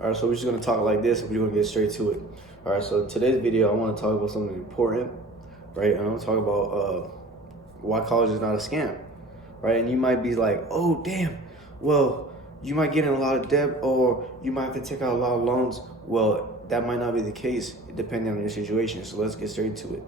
All right, so we're just gonna talk like this, and we're gonna get straight to it. All right, so today's video, I want to talk about something important, right? And I want to talk about why college is not a scam, right? And you might be like, oh, damn, well, you might get in a lot of debt, or you might have to take out a lot of loans. Well, that might not be the case depending on your situation. So let's get straight to it,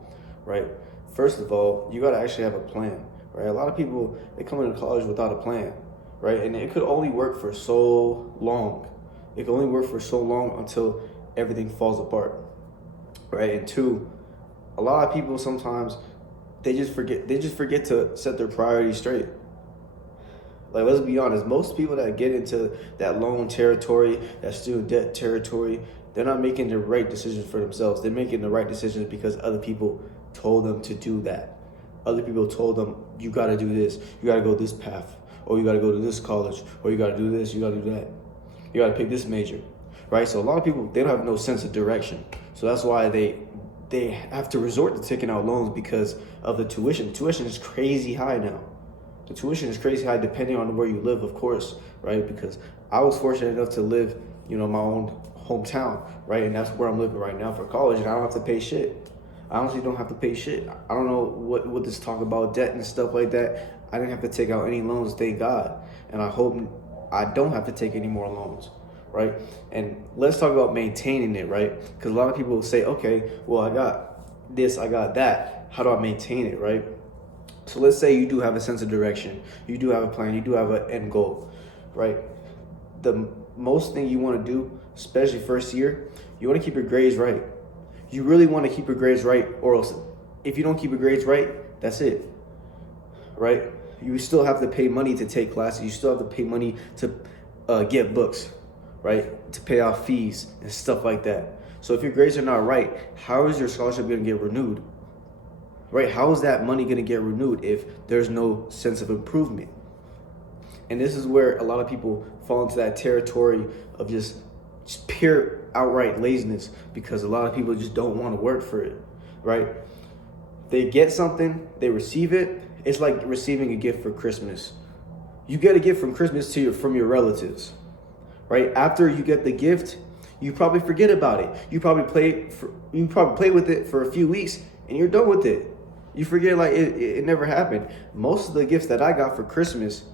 right? First of all, you gotta actually have a plan, right? A lot of people, they come into college without a plan, right? And it could only work for so long. It can only work for so long until everything falls apart, right? And two, a lot of people sometimes they just forget to set their priorities straight. Like, let's be honest, most people that get into that loan territory, that student debt territory, they're not making the right decisions for themselves. They're making the right decisions because other people told them to do that. Other people told them, you got to do this, you got to go this path, or you got to go to this college, or you got to do this, you got to do that. You got to pick this major, right? So a lot of people, they don't have no sense of direction. So that's why they have to resort to taking out loans because of the tuition. Tuition is crazy high now. The tuition is crazy high depending on where you live, of course, right? Because I was fortunate enough to live, my own hometown, right? And that's where I'm living right now for college, and I don't have to pay shit. I honestly don't have to pay shit. I don't know what this talk about debt and stuff like that. I didn't have to take out any loans, thank God. And I hope I don't have to take any more loans, right? And let's talk about maintaining it, right? Because a lot of people will say, okay, well, I got this, I got that. How do I maintain it, right? So let's say you do have a sense of direction. You do have a plan. You do have an end goal, right? The most thing you want to do, especially first year, you want to keep your grades right. You really want to keep your grades right, or else if you don't keep your grades right, that's it, right? You still have to pay money to take classes. You still have to pay money to get books, right? To pay off fees and stuff like that. So if your grades are not right, how is your scholarship going to get renewed? Right? How is that money going to get renewed if there's no sense of improvement? And this is where a lot of people fall into that territory of just pure outright laziness, because a lot of people just don't want to work for it, right? They get something, they receive it. It's like receiving a gift for Christmas. You get a gift from Christmas from your relatives, right? After you get the gift, you probably forget about it. You probably play with it for a few weeks and you're done with it. You forget like it never happened. Most of the gifts that I got for Christmas,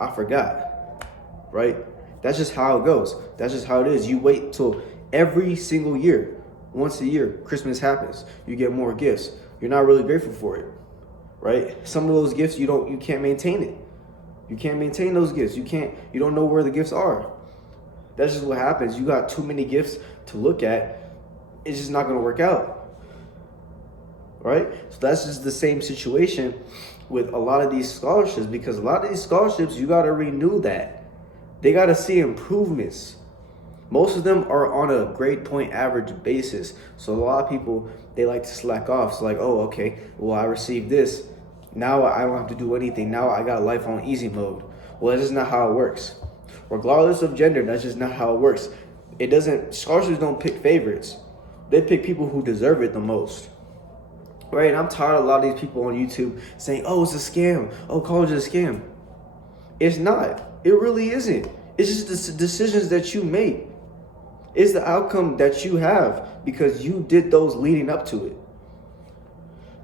I forgot, right? That's just how it goes. That's just how it is. You wait till every single year, once a year, Christmas happens. You get more gifts. You're not really grateful for it, right? Some of those gifts, you can't maintain it. You can't maintain those gifts. You don't know where the gifts are. That's just what happens. You got too many gifts to look at. It's just not going to work out. Right? So that's just the same situation with a lot of these scholarships, because a lot of these scholarships, you got to renew that. They got to see improvements. Most of them are on a grade point average basis. So a lot of people, they like to slack off. It's like, oh, okay, well, I received this. Now I don't have to do anything. Now I got life on easy mode. Well, that's just not how it works. Regardless of gender, that's just not how it works. Scholarships don't pick favorites. They pick people who deserve it the most. Right, and I'm tired of a lot of these people on YouTube saying, oh, it's a scam. Oh, college is a scam. It's not. It really isn't. It's just the decisions that you make. It's the outcome that you have because you did those leading up to it.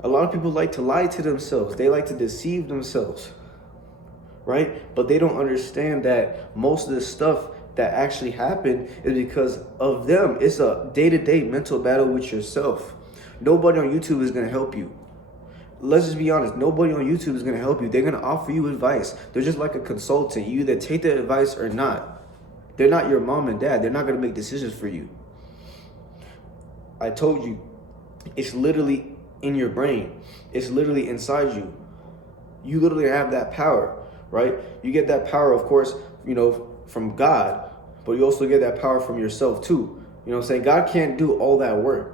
A lot of people like to lie to themselves. They like to deceive themselves, right? But they don't understand that most of the stuff that actually happened is because of them. It's a day-to-day mental battle with yourself. Nobody on YouTube is going to help you. Let's just be honest. Nobody on YouTube is going to help you. They're going to offer you advice. They're just like a consultant. You either take the advice or not. They're not your mom and dad. They're not going to make decisions for you. I told you, it's literally in your brain. It's literally inside you. You literally have that power, right? You get that power, of course, from God, but you also get that power from yourself too. You know what I'm saying? God can't do all that work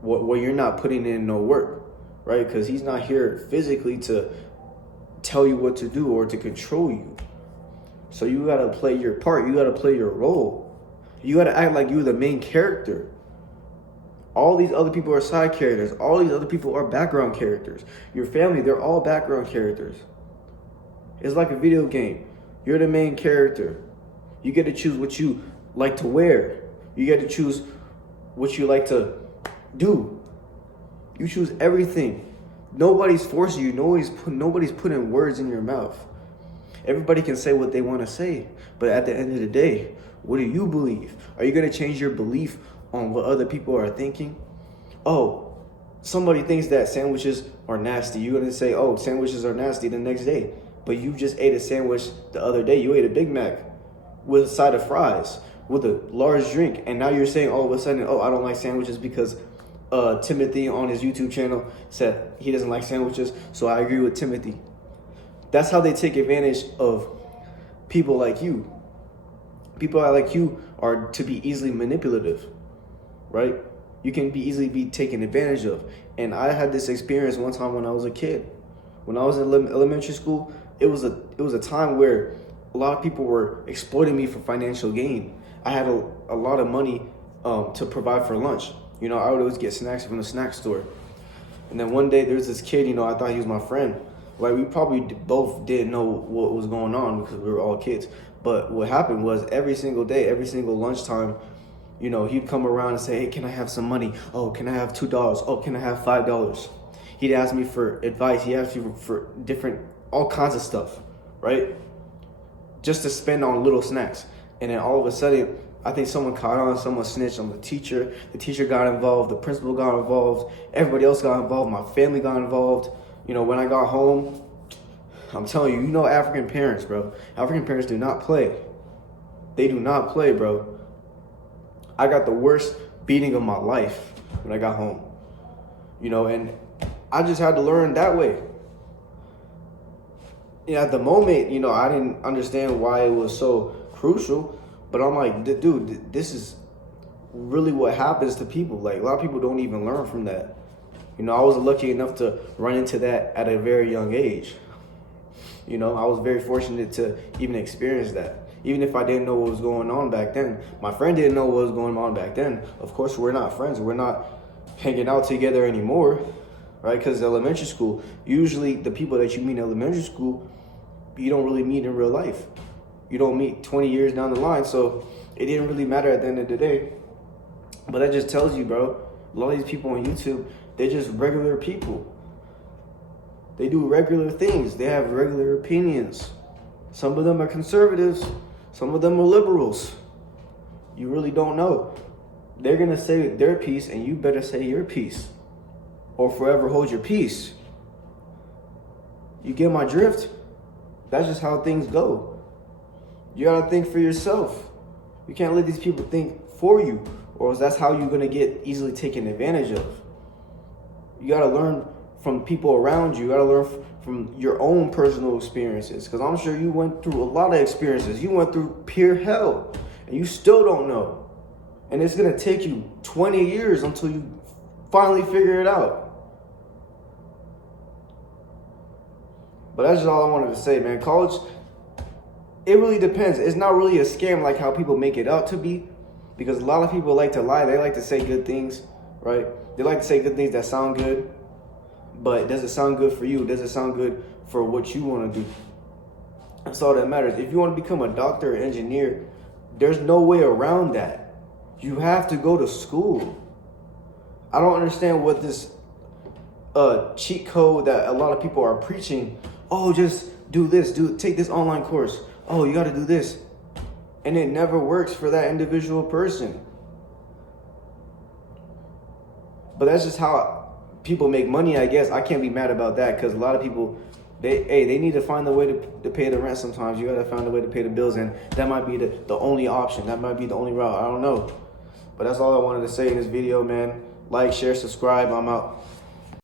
where you're not putting in no work, right? Because he's not here physically to tell you what to do or to control you. So you got to play your part. You got to play your role. You got to act like you're the main character. All these other people are side characters. All these other people are background characters. Your family, they're all background characters. It's like a video game. You're the main character. You get to choose what you like to wear. You get to choose what you like to do. You choose everything. Nobody's forcing you. Nobody's putting words in your mouth. Everybody can say what they want to say, but at the end of the day, what do you believe? Are you going to change your belief on what other people are thinking? Oh, somebody thinks that sandwiches are nasty. You're going to say, oh, sandwiches are nasty the next day. But you just ate a sandwich the other day. You ate a Big Mac with a side of fries, with a large drink. And now you're saying all of a sudden, oh, I don't like sandwiches because Timothy on his YouTube channel said he doesn't like sandwiches. So I agree with Timothy. That's how they take advantage of people like you. People like you are to be easily manipulative, right? You can easily be taken advantage of. And I had this experience one time when I was a kid. When I was in elementary school, it was a time where a lot of people were exploiting me for financial gain. I had a lot of money to provide for lunch. You know, I would always get snacks from the snack store. And then one day there's this kid, you know, I thought he was my friend. Like, we probably both didn't know what was going on because we were all kids. But what happened was every single day, every single lunchtime, you know, he'd come around and say, hey, can I have some money? Oh, can I have $2? Oh, can I have $5? He'd ask me for advice. He asked me for different, all kinds of stuff, right? Just to spend on little snacks. And then all of a sudden, I think someone caught on, someone snitched on the teacher. The teacher got involved, the principal got involved, everybody else got involved, my family got involved. You know, when I got home, I'm telling you, you know African parents, bro. African parents do not play. They do not play, bro. I got the worst beating of my life when I got home. You know, and I just had to learn that way. You know, at the moment, you know, I didn't understand why it was so crucial, but I'm like, dude, this is really what happens to people. Like, a lot of people don't even learn from that. You know, I was lucky enough to run into that at a very young age. You know, I was very fortunate to even experience that. Even if I didn't know what was going on back then, my friend didn't know what was going on back then. Of course, we're not friends. We're not hanging out together anymore, right? Because elementary school, usually the people that you meet in elementary school, you don't really meet in real life. You don't meet 20 years down the line, so it didn't really matter at the end of the day. But that just tells you, bro, a lot of these people on YouTube, they're just regular people. They do regular things. They have regular opinions. Some of them are conservatives. Some of them are liberals. You really don't know. They're going to say their piece, and you better say your piece, or forever hold your peace. You get my drift? That's just how things go. You got to think for yourself. You can't let these people think for you, or else that's how you're going to get easily taken advantage of. You got to learn from people around you. You got to learn from your own personal experiences, because I'm sure you went through a lot of experiences. You went through pure hell, and you still don't know. And it's going to take you 20 years until you finally figure it out. But that's just all I wanted to say, man. College, it really depends. It's not really a scam like how people make it out to be, because a lot of people like to lie. They like to say good things, right? They like to say good things that sound good, but does it sound good for you? Does it sound good for what you want to do? That's all that matters. If you want to become a doctor or engineer, there's no way around that. You have to go to school. I don't understand what this cheat code that a lot of people are preaching. Oh, just do this, take this online course. Oh, you got to do this. And it never works for that individual person. But that's just how people make money, I guess. I can't be mad about that, because a lot of people, they need to find a way to pay the rent sometimes. You got to find a way to pay the bills, and that might be the only option. That might be the only route. I don't know. But that's all I wanted to say in this video, man. Like, share, subscribe. I'm out.